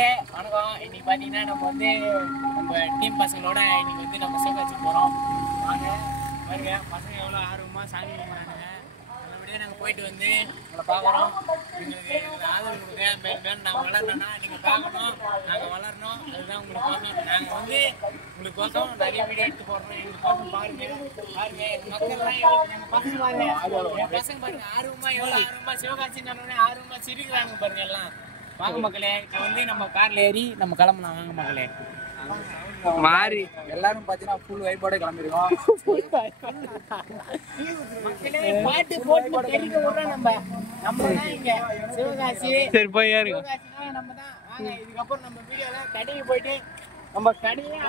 மக்களே வணக்கம். இன்னைக்கு பார்த்தீங்கன்னா நம்ம வந்து நம்ம டீம் பசங்களோட இன்னைக்கு வந்து நம்ம சிவகாசி போகிறோம். வாங்க பாருங்க, பசங்க எவ்வளோ ஆர்வமாக சாமி கும்பிட்றானுங்க. நல்லபடியாக நாங்கள் போயிட்டு வந்து உங்களை பார்க்குறோம். எங்களுக்கு ஆதரவு கொடுங்க. மேலும் நாங்கள் வளரணும்னா நீங்கள் பார்க்கணும், நாங்கள் வளரணும். அதுதான் உங்களுக்கு வரணும். நாங்கள் வந்து உங்களுக்கு கோசம் நிறைய வீடியோ எடுத்து போடுறோம். எங்களுக்கு கோசம் பாருங்க பாருங்க எங்கள் மக்கள்லாம் எங்கள் பசங்க பாருங்க, என் பசங்க பாருங்க ஆர்வமாக எவ்வளோ ஆர்வமாக சிவகாசி சொன்னோடனே ஆர்வமாக சிரிக்கிறாங்க பாருங்க எல்லாம். வாங்க மக்களே, இப்போ வந்து நம்ம கார்ல ஏறி நம்ம கிளம்பலாம். வாங்க மக்களே, மாறி எல்லாரும் பாத்தீங்கன்னா ஃபுல் வைப்போட கிளம்பிருக்கோம். மக்களே பாட்டு போட்டு தெரிவிக்க விடுறோம். நம்ம தான் இங்க சிவகாசி. சரி போய் ஏறுங்க. சிவகாசினா நம்ம தான். வாங்க, இதுக்கப்புறம் நம்ம வீடியோல கடைக்கு போயிட்டு நம்ம கடையை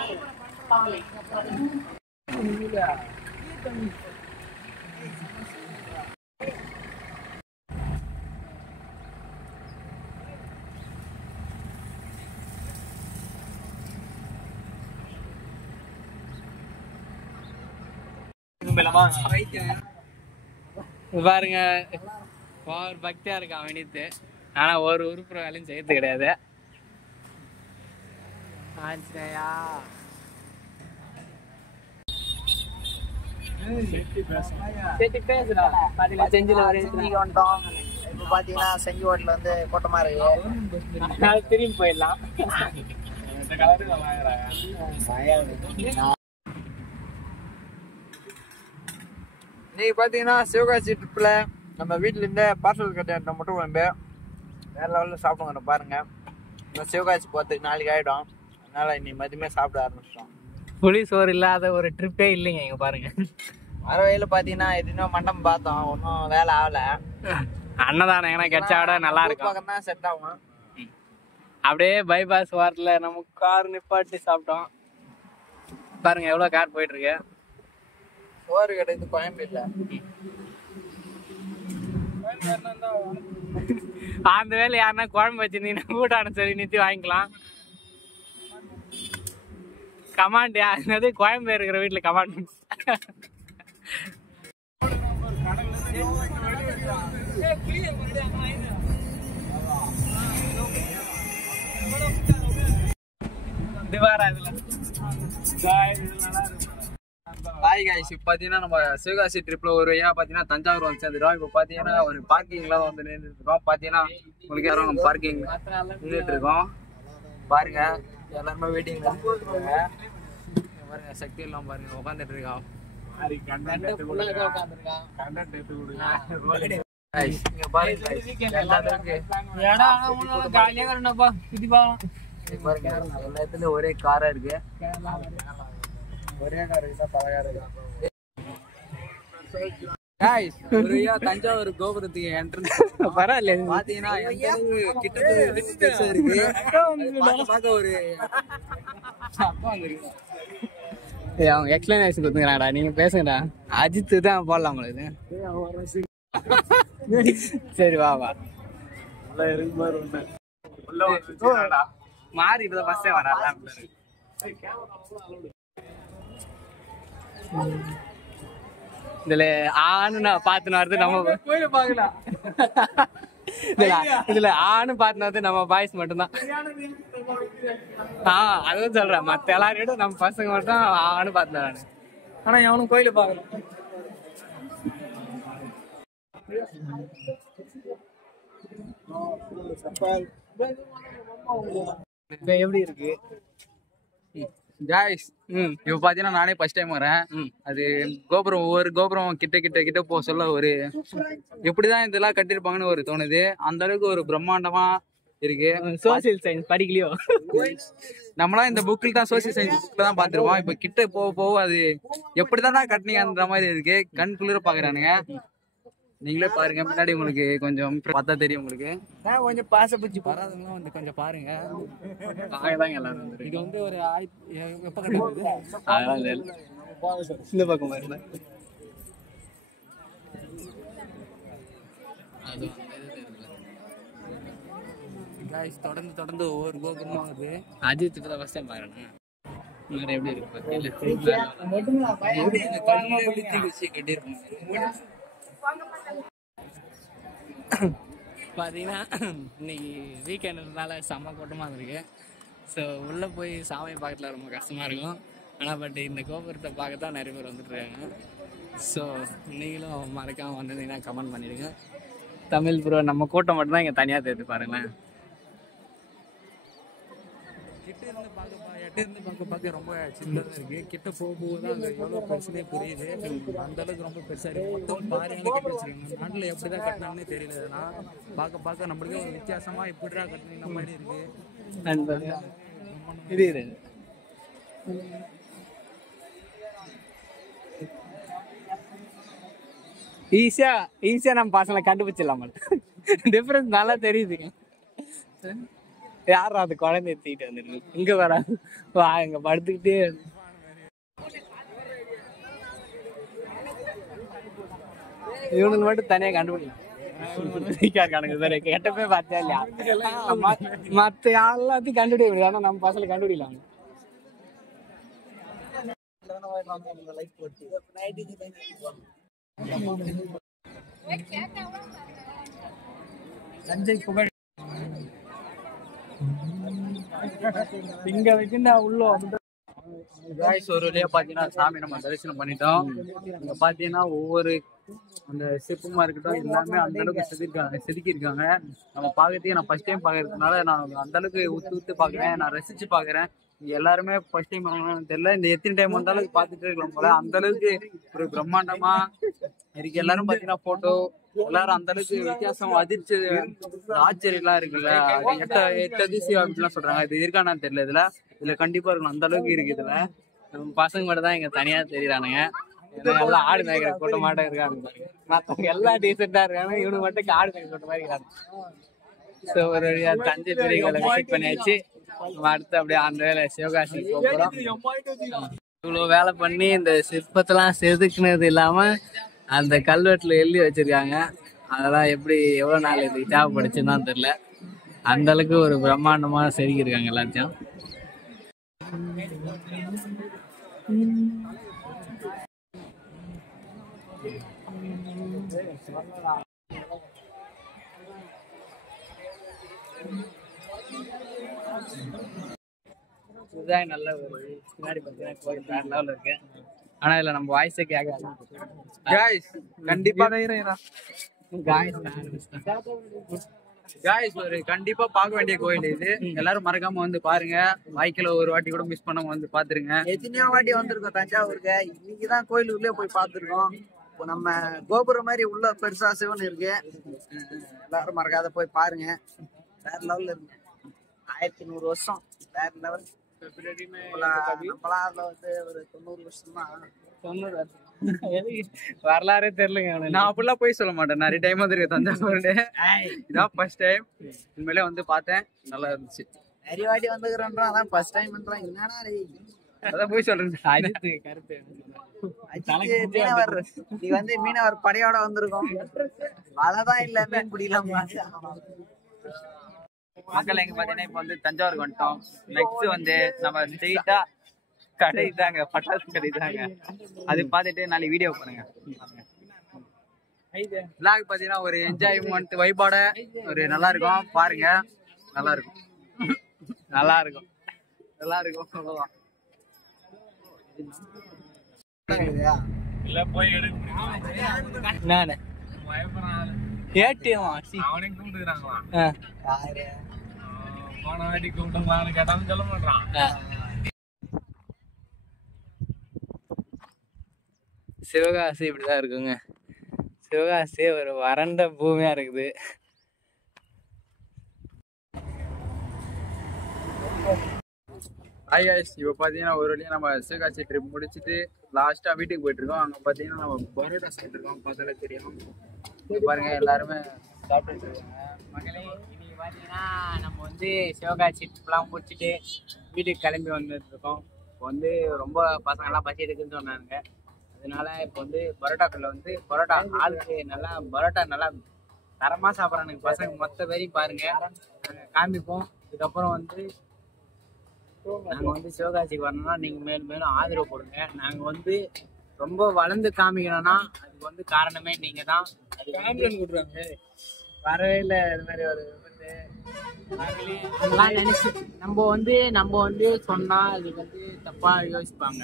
பாருங்க, ஒரு பக்தியா இருக்கு அவனித்து. ஆனா ஒரு உறுப்புற வேலையும் செய்யறது கிடையாது. ஆஞ்சநேயா செஞ்சிக்கு வந்துட்டோம். இப்ப பாத்தீங்கன்னா செஞ்சி ஹோட்டல் வந்து கூட்டமா இருக்கு. திரும்பி போயிடலாம். இன்னைக்கு பாத்தீங்கன்னா சிவகாசி ட்ரிப்ல நம்ம வீட்டுல இருந்தே பார்சல் கட்ட மட்டும் குழம்பு வேற லெவல்ல சாப்பிடுங்க. பாருங்க, இன்னும் சிவகாசி போறதுக்கு நாளைக்கு ஆயிடும். அதனால இன்னைக்கு மதியமே சாப்பிட ஆரம்பிச்சிட்டோம். புளி சோறு இல்லாத ஒரு ட்ரிப்பே இல்லைங்க. இங்க பாருங்க, வர வழியில பாத்தீங்கன்னா எதுனா மண்டபம் பார்த்தோம், ஒன்னும் வேலை ஆகல. அன்னதானம் ஏன்னா கெச்சாவிட நல்லா இருக்கும். பக்கம் தான் செட் ஆகும். அப்படியே பைபாஸ் வாரத்துல நம்ம கார் நிப்பாட்டி சாப்பிட்டோம். பாருங்க எவ்வளவு கார் போயிட்டு இருக்கு. சோறு கிடையாது, குழம்பு இல்ல. அந்த வேலை யாருன்னா குழம்பு வச்சிருந்தீங்கன்னா கூட்டான சரி நிறுத்தி வாங்கிக்கலாம். கமாண்ட் என்னது, குழம்பு இருக்கிற வீட்டுல கமாண்ட். ஹாய் गाइस, இப்போ பாத்தீங்கன்னா நம்ம சிவகாசி ட்ரிப்ல ஒரு வழியா பாத்தீங்கன்னா தஞ்சாவூர் வந்து சேர்ந்துட்டோம். இப்போ பாத்தீங்கன்னா ஒரு பார்க்கிங்ல வந்து நின்றுட்டு இருக்கோம். பாத்தீங்கன்னா உங்களுக்கு யாரும் பார்க்கிங் நின்றுட்டு இருக்கோம். பாருங்க எல்லாருமே வெயிட்டிங்ல இருக்காங்க. பாருங்க சக்தி எல்லாம் பாருங்க உட்காந்துட்டு இருக்கான். இங்க பாருங்க எல்லா இடத்துலயும் ஒரே காரா இருக்கு. ஒரே கார் தான் பல கார் இருக்கு. गाइस, ஒருயா தஞ்சாவூர் கோபுரத்துக்கு என்ட்ரன்ஸ் பரவாயில்ல. பாத்தீங்கன்னா எந்த அளவு கிட்டத்தட்ட பெருசா இருக்கு. பார்க்க ஒரு அவங்க எக்ஸ்பிளனேஷன் கொடுத்துக்கிறாடா, நீங்க பேசுங்கடா. அஜித் தான் போடலாம் உங்களுக்கு. சரி வா வா. மாறி இப்ப பஸ்ஸே வரா. இதுல ஆணு பாத்துன்னு வருது நம்ம கோயில பாக்கலாம். இதுல ஆணு பாத்துன்னு வருது நம்ம பாய்ஸ் மட்டும்தான். அதுவும் சொல்றேன், மத்த எல்லாரும் நம்ம பசங்க மட்டும் ஆணு பாத்துன்னு வரானு. ஆனா எவனும் கோயில பாக்கணும். எப்படி இருக்கு गाइस? இப்போ பாத்தீங்கன்னா நானே ஃபர்ஸ்ட் டைம் வரேன். அது கோபுரம் ஒவ்வொரு கோபுரம் கிட்ட கிட்ட கிட்ட போக சொல்ல ஒரு எப்படிதான் இதெல்லாம் கட்டிருப்பாங்கன்னு ஒரு தோணுது. அந்த அளவுக்கு ஒரு பிரம்மாண்டமா இருக்கு. சோசியல் சயின்ஸ் படிக்கலையோ? நம்மளாம் இந்த புக்கில் தான் சோசியல் சயின்ஸ் புக்ல தான் பாத்துருவோம். இப்ப கிட்ட போக போக அது எப்படிதான் கட்டினீங்கன்ற மாதிரி இருக்கு. கண் குளிர பாக்குறானுங்க. நீங்களே பாருங்க, முன்னாடி உங்களுக்கு கொஞ்சம் பார்த்தா தெரியும். உங்களுக்கு கொஞ்சம் பாசப்பூச்சி வராதுங்களும் வந்து கொஞ்சம் பாருங்க. எல்லாரும் இது வந்து ஒரு எப்ப கட்டுறது இந்த பக்கம் பாருங்க. தொடர்ந்து தொடர்ந்து ஒவ்வொரு கோபுரமா வருது. அஜித் இப்ப ஃபர்ஸ்ட் டைம் பாக்குறேன். எப்படி இருக்கு கட்டிருப்பாங்க. பார்த்தீங்கன்னா இன்னைக்கு வீக்கெண்டுனால செம்ம கூட்டமாக இருக்கு. ஸோ உள்ளே போய் சாமி பார்க்கல ரொம்ப கஷ்டமாக இருக்கும். ஆனால் பட் இந்த கோபுரத்தை பார்க்க தான் நிறைய பேர் வந்துட்டுருக்காங்க. ஸோ நீங்களும் மறக்காமல் வந்திருந்தீங்கன்னா கமெண்ட் பண்ணிடுங்க. தமிழ் ப்ரோ நம்ம கூட்டம் மட்டும்தான் இங்கே தனியாக தேர்த்து பாருங்களேன். கிட்ட இருந்து பார்க்க ரொம்ப சின்னதாக இருக்கு. கிட்ட போகும்போது தான் அது எவ்வளோ பெருசுனே புரியுது. அந்த அளவுக்கு ரொம்ப பெருசாக இருக்கு. மொத்தம் பாறையால கட்டி வச்சிருக்காங்க. நாட்டில் எப்படி தான் கட்டினாங்கன்னே தெரியல. நான் பார்க்க நம்மளுக்கு ஒரு வித்தியாசமா இப்படிடா கட்டின மாதிரி இருக்கு. இது ஈஸியா நம்ம பசங்களை கண்டுபிடிச்சிடலாம். டிஃபரன்ஸ் நல்லா தெரியுதுங்க. யாரும் அது குழந்தை எடுத்துக்கிட்டு வந்துருக்கு. இங்க வர இங்க படுத்துக்கிட்டே இவனுக்கு மட்டும் தனியா கண்டுபிடிக்கலாம். கெட்டப்பே பார்த்தா இல்லையா? மத்த எல்லாத்தையும் கண்டுபிடிக்க முடியாது. ஆனா நம்ம பசங்களை கண்டுபிடிக்கலாம். தஞ்சை புகழ் இங்க வைக்கின்ற உள்ள ஒரு வழியா பாத்தீங்கன்னா சாமி நம்ம தரிசனம் பண்ணிட்டோம். இங்க பாத்தீங்கன்னா ஒவ்வொரு அந்த சிற்பமா இருக்கட்டும் எல்லாமே அந்த அளவுக்கு செதுக்கி இருக்காங்க. நம்ம பாக்கிறதுக்கு நான் ஃபர்ஸ்ட் டைம் பாக்குறதுனால நான் அந்த அளவுக்கு உத்து பாக்குறேன். நான் ரசிச்சு பாக்குறேன். இங்க எல்லாருமே ஃபர்ஸ்ட் டைம் வராங்கன்னு தெரியல. இந்த எத்தனை டைம் வந்தாலும் பாத்துட்டு இருக்கலாம் போல. அந்த அளவுக்கு ஒரு பிரம்மாண்டமா இருக்கு. எல்லாரும் பாத்தீங்கன்னா போட்டோ எல்லாரும் அந்த அளவுக்கு வித்தியாசம் அதிர்ச்சி ஆச்சரியம் எல்லாம் இருக்குல்ல. எட்டு அதிசயம் அப்படின்லாம் சொல்றாங்க. இது இருக்கானான்னு தெரியல. இதுல கண்டிப்பா இருக்கணும். அந்த அளவுக்கு இருக்கு. இதுல பசங்க மட்டும் தான் இங்க தனியா தெரியுறானுங்க. எல்லாம் ஆடு மேய்க்கிற கூட்டம் மாட்டம் இருக்காங்க. மத்தவங்க எல்லாம் டீசெண்டா இருக்காங்க. இவனு மட்டும் ஆடு மேய்க்கிற கூட்டம் மாதிரி இருக்காங்க. ஸோ ஒரு வழியா தஞ்சை பெரியகளை விசிட் பண்ணியாச்சு. அடுத்து அப்படியே அந்த வேலை சிவகாசி போகிறோம். இவ்வளோ வேலை பண்ணி இந்த சிற்பத்தெல்லாம் செதுக்குனது இல்லாம அந்த கல்வெட்டுல எழுதி வச்சிருக்காங்க. அதெல்லாம் எப்படி எவ்வளவு நாள் இதுக்கு தேவைப்படுச்சுன்னு தான் தெரியல. அந்த அளவுக்கு ஒரு பிரம்மாண்டமா செதுக்கிருக்காங்க எல்லாத்தையும். நல்ல ஒரு பின்னாடி பார்த்தீங்கன்னா கோயில் வேற லெவலில் இருக்கு. ஆனா இதுல நம்ம வாய்ஸே கேட்காது. கண்டிப்பா ஒரு கண்டிப்பா பார்க்க வேண்டிய கோயில் இது. எல்லாரும் மறக்காம வந்து பாருங்க. வாய்க்கில ஒரு வாட்டி கூட மிஸ் பண்ணாம வந்து பாத்துருங்க. எத்தனையோ வாட்டி வந்திருக்கோம் தஞ்சாவூருக்கு. இன்னைக்குதான் கோயிலுக்குள்ளே போய் பார்த்துருக்கோம். இப்போ நம்ம கோபுரம் மாதிரி உள்ள பெருசா சிவன் இருக்கு. எல்லாரும் மறக்காத போய் பாருங்க. வேற லெவல்ல இருக்கு. 1100 வருஷம் வேற லெவல். நம்மளாம் வந்து ஒரு 90 வருஷம் தான். 90 வருஷம் வரலாறே தெரியலங்க. நான் அப்படிலாம் போய் சொல்ல மாட்டேன். நிறைய டைம் வந்துருக்கு தஞ்சாவூர். இதான் ஃபர்ஸ்ட் டைம். உண்மையிலே வந்து பார்த்தேன். நல்லா இருந்துச்சு. நிறைய வாட்டி வந்துக்கிறோம். அதான் ஃபர்ஸ்ட் டைம்ன்றான். என்னன்னா அதான் போய் சொல்றேன். கருத்து மீனவர் நீ வந்து மீனவர் படையோட வந்திருக்கோம். அதான் இல்ல மீன் பிடிக்கலாம். மக்கள் எங்க பாத்தீங்கன்னா இப்ப வந்து தஞ்சாவூருக்கு வந்துட்டோம். நெக்ஸ்ட் வந்து நம்ம ஸ்ட்ரெயிட்டா கடை தாங்க, பட்டாசு கடை தாங்க. அது பார்த்துட்டு நாளைக்கு வீடியோ பண்ணுங்க. விளாக் பாத்தீங்கன்னா ஒரு என்ஜாய்மெண்ட் வைபோட ஒரு நல்லா இருக்கும். பாருங்க நல்லா இருக்கும். நல்லா இருக்கும். நல்லா இருக்கும். அவ்வளவுதான். இல்ல போய் எடுக்க ஏடிஎம் அவனையும் கூப்பிட்டுக்கிறாங்களா? போன வாட்டி கூப்பிட்டு கேட்டாலும் சொல்ல மாட்டான். சிவகாசி இப்படிதான் இருக்குங்க. சிவகாசி ஒரு வறண்ட பூமியா இருக்குது. ஹாய் காய்ஸ், இப்போ பார்த்தீங்கன்னா ஒரு வழியாக நம்ம சிவகாசி ட்ரிப் முடிச்சுட்டு லாஸ்ட்டாக வீட்டுக்கு போயிட்டு இருக்கோம். அங்கே பார்த்தீங்கன்னா நம்ம பரோட்டா சாப்பிட்டுருக்கோம். பார்த்தாலே தெரியும். பாருங்க எல்லாருமே சாப்பிட்டு இருக்காங்க. மகளே இன்னைக்கு பார்த்தீங்கன்னா நம்ம வந்து சிவகாசி ட்ரிப்லாம் முடிச்சுட்டு வீட்டுக்கு கிளம்பி வந்துருக்கோம். இப்போ வந்து ரொம்ப பசங்கள்லாம் பசி இருக்குன்னு சொன்னாங்க. அதனால இப்போ வந்து பரோட்டாக்குள்ள வந்து பரோட்டா ஆளுக்கு நல்லா பரோட்டா நல்லா தரமாக சாப்பிட்றானுங்க பசங்க. மொத்த பேரையும் பாருங்க நாங்கள் காமிப்போம். இதுக்கப்புறம் வந்து நாங்கள் வந்து சிவகாசிக்கு வரணும்னா நீங்கள் மேலும் மேலும் ஆதரவு கொடுங்க. நாங்கள் வந்து ரொம்ப வளர்ந்து காமிக்கணும்னா அதுக்கு வந்து காரணமே நீங்கள் தான். அது கொடுக்குறாங்க. வரவே இல்லை இது மாதிரி ஒரு விபத்து. அதெல்லாம் நினைச்சு நம்ம வந்து சொன்னா அதுக்கு வந்து தப்பா யோசிப்பாங்க.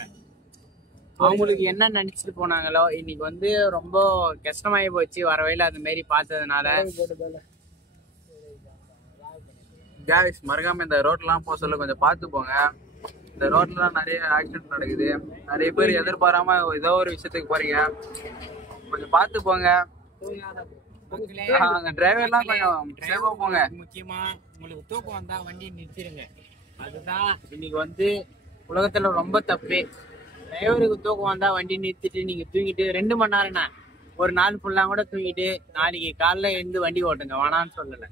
அவங்களுக்கு என்ன நினைச்சிட்டு போனாங்களோ இன்னைக்கு வந்து ரொம்ப கஷ்டமாயி போச்சு வர வழியில அந்த மாதிரி பார்த்ததுனால. காய்ஸ் மறக்காம இந்த ரோட்லாம் போக சொல்ல கொஞ்சம் பார்த்து போங்க. இந்த ரோட்லாம் நிறைய ஆக்சிடென்ட் நடக்குது. நிறைய பேர் எதிர்பாராம ஏதோ ஒரு விஷயத்துக்கு போறீங்க, கொஞ்சம் பார்த்து போங்க. டிரைவர்லாம் கொஞ்சம் சேஃபா போங்க. முக்கியமா உங்களுக்கு தூக்கம் வந்தா வண்டி நிறுத்திடுங்க. அதுதான் இன்னைக்கு வந்து உலகத்துல ரொம்ப தப்பு. டிரைவருக்கு தூக்கம் வந்தா வண்டி நிறுத்திட்டு நீங்க தூங்கிட்டு 2 மணி நேரம்னா ஒரு நாள் ஃபுல்லா கூட தூங்கிட்டு நாளைக்கு காலைல எழுந்து வண்டி ஓட்டுங்க, வேணான்னு சொல்லல.